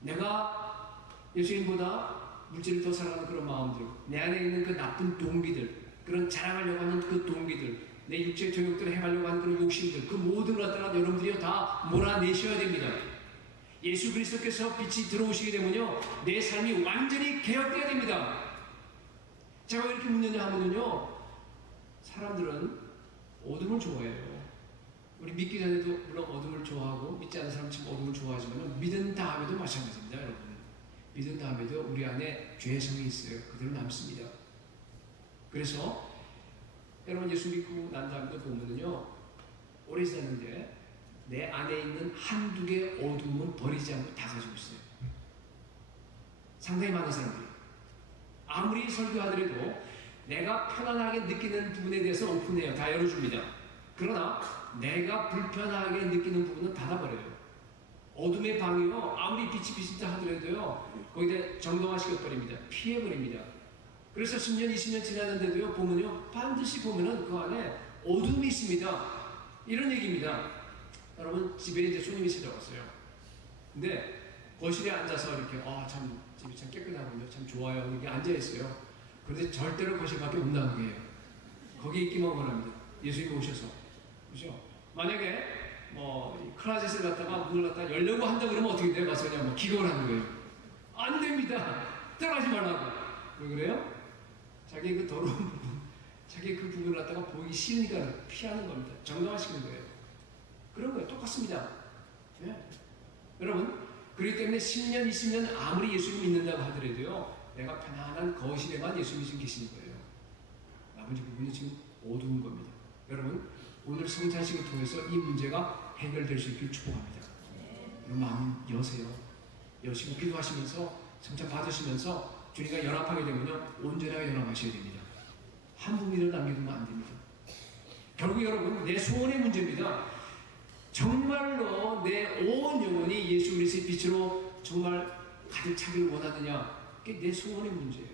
내가 예수님보다 물질을 더 사랑하는 그런 마음들, 내 안에 있는 그 나쁜 동기들, 그런 자랑하려고 하는 그 동기들, 내 육체의 정욕들을 행하려고 하는 그런 욕심들, 그 모든 걸 갖다가 여러분들이 다 몰아내셔야 됩니다. 예수 그리스도께서 빛이 들어오시게 되면요, 내 삶이 완전히 개혁되어야 됩니다. 제가 왜 이렇게 묻느냐 하면요, 사람들은 어둠을 좋아해요. 우리 믿기 전에도 물론 어둠을 좋아하고 믿지 않는 사람 지금 어둠을 좋아하지만 믿은 다음에도 마찬가지입니다. 여러분, 믿은 다음에도 우리 안에 죄의 성이 있어요. 그대로 남습니다. 그래서 여러분 예수 믿고 난 다음에도 보면은요, 오래 지났는데 내 안에 있는 한두 개의 어두움은 버리지 않고 다 가지고 있어요. 상당히 많은 사람들이. 아무리 설교하더라도 내가 편안하게 느끼는 부분에 대해서 오픈해요. 다 열어줍니다. 그러나 내가 불편하게 느끼는 부분은 닫아버려요. 어둠의 방이요, 아무리 빛이 비친다 하더라도요, 거기다 정동화시켜버립니다. 피해버립니다. 그래서 10년, 20년 지났는데도요, 보면요, 반드시 보면은 그 안에 어둠이 있습니다. 이런 얘기입니다. 여러분, 집에 이제 손님이 찾아왔어요. 근데 거실에 앉아서 이렇게, 참, 집이 참 깨끗하군요. 참 좋아요. 이렇게 앉아있어요. 그런데 절대로 거실밖에 못 나오게 해요. 거기 있기만 원합니다. 예수님이 오셔서. 그죠? 만약에, 클라젯을 갖다가 문을 갖다가 열려고 한다 그러면 어떻게 돼요? 가서 그냥 기겁을 하는 거예요. 안 됩니다. 따라하지 말라고. 왜 그래요? 자기 그 더러운 부분, 자기 그 부분을 갖다가 보기 싫으니까 피하는 겁니다. 정당화시키는 거예요. 그런 거예요. 똑같습니다. 네? 여러분, 그렇기 때문에 10년, 20년 아무리 예수님 믿는다고 하더라도요, 내가 편안한 거실에만 예수님이 지금 계시는 거예요. 나머지 부분이 지금 어두운 겁니다. 여러분, 오늘 성찬식을 통해서 이 문제가 해결될 수 있길 축복합니다. 여러분, 마음 여세요. 여시고 기도하시면서 성찬 받으시면서 주님과 연합하게 되면요, 온전하게 연합하셔야 됩니다. 한 분이라도 남겨두면 안 됩니다. 결국 여러분, 내 소원의 문제입니다. 정말로 내 온 영혼이 예수 그리스도의 빛으로 정말 가득 차기를 원하느냐, 그게 내 소원의 문제예요.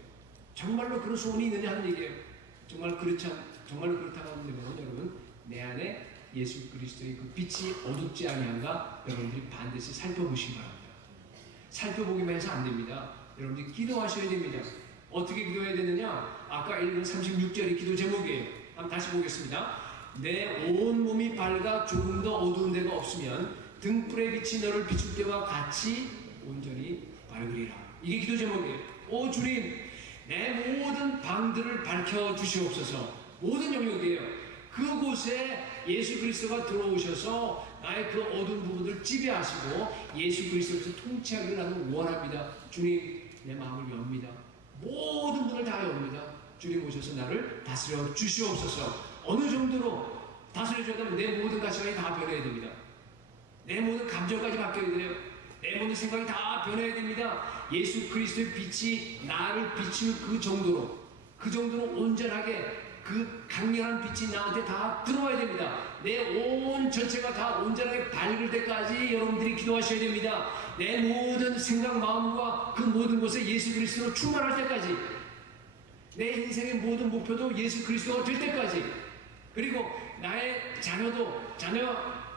정말로 그런 소원이 있느냐 하는 얘기예요. 정말로 그렇다고 하면 여러분, 내 안에 예수 그리스도의 그 빛이 어둡지 아니한가 여러분들이 반드시 살펴보시기 바랍니다. 살펴보기만 해서 안 됩니다. 여러분들이 기도하셔야 됩니다. 어떻게 기도해야 되느냐? 아까 읽은 36절의 기도 제목이에요. 한번 다시 보겠습니다. 내 온 몸이 밝아 조금 더 어두운 데가 없으면 등불의 빛이 너를 비출 때와 같이 온전히 밝으리라. 이게 기도 제목이에요. 오 주님, 내 모든 방들을 밝혀 주시옵소서. 모든 영역이에요. 그곳에 예수 그리스도가 들어오셔서 나의 그 어두운 부분을 지배하시고 예수 그리스도께서 통치하기를 나는 원합니다. 주님, 내 마음을 엽니다. 모든 문을 다 엽니다. 주님 오셔서 나를 다스려 주시옵소서. 어느 정도로 다스려 주면 내 모든 가치관이 다 변해야 됩니다. 내 모든 감정까지 바뀌어야 돼요. 내 모든 생각이 다 변해야 됩니다. 예수 그리스도의 빛이 나를 비추는 그 정도로 온전하게 그 강렬한 빛이 나한테 다 들어와야 됩니다. 내 온 전체가 다 온전하게 밝을 때까지 여러분들이 기도하셔야 됩니다. 내 모든 생각, 마음과 그 모든 것에 예수 그리스도로 충만할 때까지, 내 인생의 모든 목표도 예수 그리스도가 될 때까지, 그리고 나의 자녀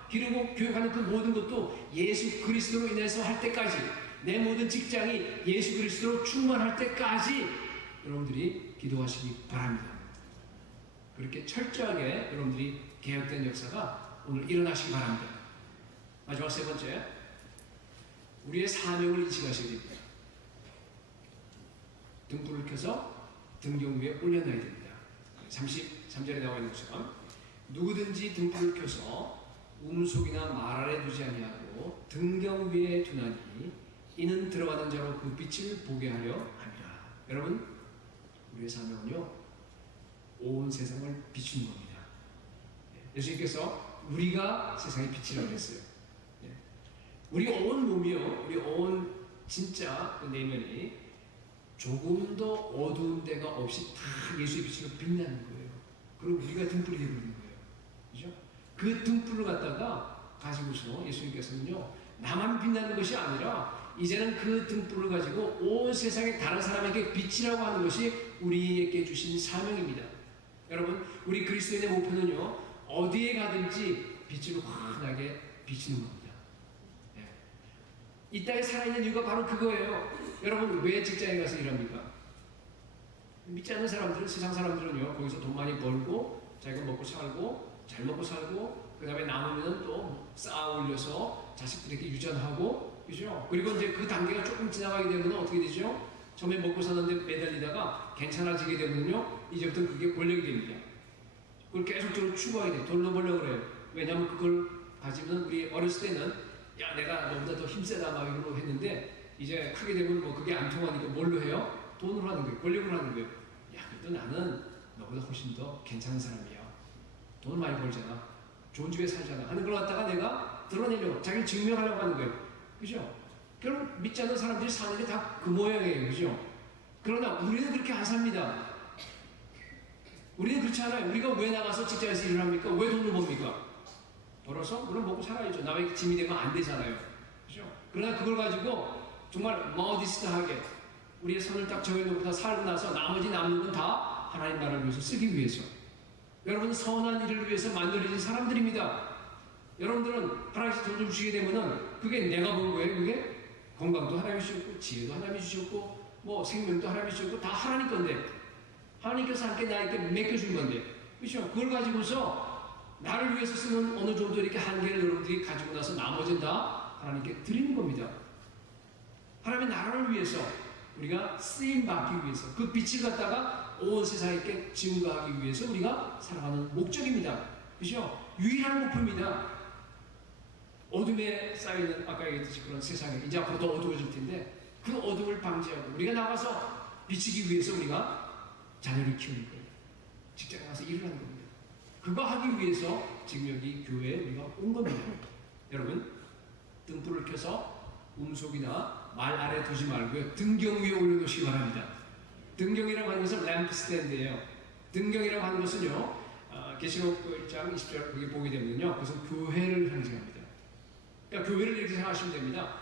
기르고 교육하는 그 모든 것도 예수 그리스도로 인해서 할 때까지, 내 모든 직장이 예수 그리스도로 충만할 때까지 여러분들이 기도하시기 바랍니다. 그렇게 철저하게 여러분들이 개혁된 역사가 오늘 일어나시기 바랍니다. 마지막 세 번째, 우리의 사명을 인식하셔야 됩니다. 등불을 켜서 등경 위에 올려놔야 됩니다. 33절에 나와 있는 것처럼 누구든지 등불을 켜서 움속이나 말 아래 두지 아니하고 등경 위에 두나니 이는 들어가는 자로 그 빛을 보게 하려 함이라. 여러분, 우리의 사명은요, 온 세상을 비추는 겁니다. 예수님께서 우리가 세상의 빛이라고 했어요. 우리 온 몸이요, 우리 온 진짜 내면이 조금 더 어두운 데가 없이 다 예수의 빛으로 빛나는 거예요. 그리고 우리가 등불이 되는 거예요. 그죠? 그 등불을 갖다가 가지고서 예수님께서는요, 나만 빛나는 것이 아니라 이제는 그 등불을 가지고 온 세상의 다른 사람에게 빛이라고 하는 것이 우리에게 주신 사명입니다. 여러분, 우리 그리스도인의 목표는요, 어디에 가든지 빛으로 환하게 비치는 겁니다. 네. 이 땅에 살아있는 이유가 바로 그거예요. 여러분, 왜 직장에 가서 일합니까? 믿지 않는 사람들은, 세상 사람들은요, 거기서 돈 많이 벌고 자기가 먹고 살고 잘 먹고 살고 그 다음에 남으면 또 쌓아 올려서 자식들에게 유전하고, 그죠? 그리고 이제 그 단계가 조금 지나가게 되면 어떻게 되죠? 처음에 먹고 사는데 매달리다가 괜찮아지게 되면요, 이제부터 그게 권력이 됩니다. 그걸 계속적으로 추구하게 돼요. 돈을 벌려고 그래요. 왜냐하면 그걸 가지면 우리 어렸을 때는 야, 내가 너보다 더 힘세다 막 이러고 했는데, 이제 크게 되면 뭐 그게 안 통하니까 뭘로 해요? 돈으로 하는 거예요. 권력으로 하는 거예요. 야, 그래도 나는 너보다 훨씬 더 괜찮은 사람이야. 돈 많이 벌잖아. 좋은 집에 살잖아. 하는 걸 갖다가 내가 드러내려고, 자기를 증명하려고 하는 거예요. 그죠? 그럼 믿지 않는 사람들이 사는 게 다 그 모양이에요. 그죠? 그러나 우리는 그렇게 안 삽니다. 우리는 그렇지 않아요. 우리가 왜 나가서 직장에서 일을 합니까? 왜 돈을 법니까? 벌어서 물론 먹고 살아야죠. 남에게 짐이 되면 안 되잖아요. 그죠? 그러나 그걸 가지고 정말 머디스트하게 우리의 선을 딱 정해놓고 다 살고 나서 나머지 남는 건 다 하나님 나라를 위해서 쓰기 위해서. 여러분 선한 일을 위해서 만들어진 사람들입니다. 여러분들은 하나님께서 돈을 주시게 되면은 그게 내가 본 거예요. 그게 건강도 하나님이 주셨고 지혜도 하나님이 주셨고 뭐 생명도 하나님이 주셨고 다 하나님 건데 하나님께서 함께 나에게 맡겨준 건데 그렇죠? 그걸 가지고서 나를 위해서 쓰는 어느 정도 이렇게 한계를 여러분들이 가지고 나서 나머지는 다 하나님께 드리는 겁니다. 하나님의 나라를 위해서 우리가 쓰임 받기 위해서 그 빛을 갖다가 온 세상에게 증거하기 위해서 우리가 살아가는 목적입니다. 그렇죠? 유일한 목표입니다. 어둠에 쌓여있는 아까 얘기했듯이 그런 세상에 이제 앞으로 더 어두워질 텐데 그 어둠을 방지하고 우리가 나가서 비치기 위해서 우리가 자녀를 키우는 거예요. 직장에 가서 일을 하는 겁니다. 그거 하기 위해서 지금 여기 교회에 우리가 온 겁니다. 여러분 등불을 켜서 음속이나 말 아래 두지 말고요. 등경 위에 올려놓으시기 바랍니다. 등경이라고 하는 것은 램프 스탠드예요. 등경이라고 하는 것은요. 계시록 1장 20절 거기 보게 되면요. 그것은 교회를 상징합니다. 그러니까 교회를 이렇게 생각하시면 됩니다.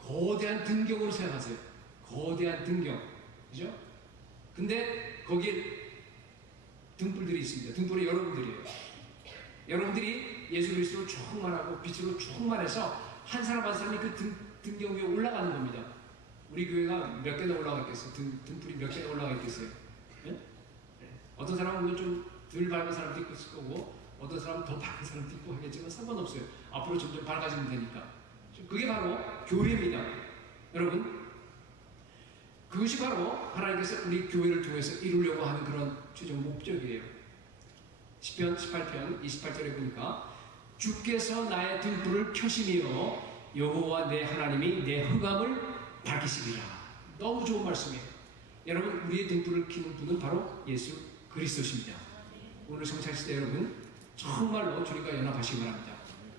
거대한 등경으로 생각하세요. 거대한 등경. 그죠? 근데 거기에 등불들이 있습니다. 등불이 여러분들이에요. 여러분들이 예수 그리스도를 충만하고 빛으로 충만해서 한 사람 한 사람이 그 등경 위에 올라가는 겁니다. 우리 교회가 몇 개나 올라가 있겠어요? 등불이 몇 개나 올라가 있겠어요? 네? 네. 어떤 사람은 좀 덜 밝은 사람도 있을 거고 어떤 사람은 더 밝은 사람도 있고 하겠지만 상관없어요. 앞으로 점점 밝아지면 되니까. 그게 바로 교회입니다. 여러분 그것이 바로 하나님께서 우리 교회를 통해서 이루려고 하는 그런 최종 목적이에요. 시편 18편 28절에 보니까 주께서 나의 등불을 켜시며 여호와 내 하나님이 내 흑암을 밝히시리라. 너무 좋은 말씀이에요. 여러분 우리의 등불을 켜는 분은 바로 예수 그리스도십니다. 오늘 성찬식 때 여러분 정말로 주님과 연합하시기 바랍니다.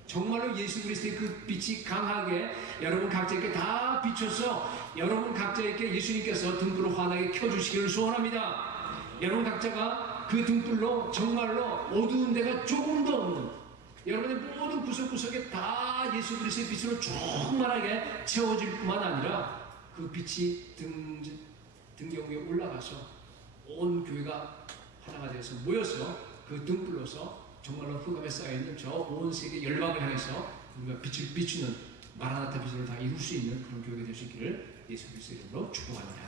정말로 예수 그리스도의 그 빛이 강하게 여러분 각자에게 다 비춰서 여러분 각자에게 예수님께서 등불을 환하게 켜주시기를 소원합니다. 여러분 각자가 그 등불로 정말로 어두운 데가 조금도 없는 여러분의 모든 구석구석에 다 예수 그리스도의 빛으로 충만하게 채워질 뿐만 아니라 그 빛이 등경 위에 올라가서 온 교회가 하나가 되어서 모여서 그 등불로서 정말로 흑암에 쌓여있는 저 온 세계 열방을 향해서 우리가 빛을 비추는 마라나타 비전을 다 이룰 수 있는 그런 교회가 될 수 있기를 예수 그리스도의 이름으로 축복합니다.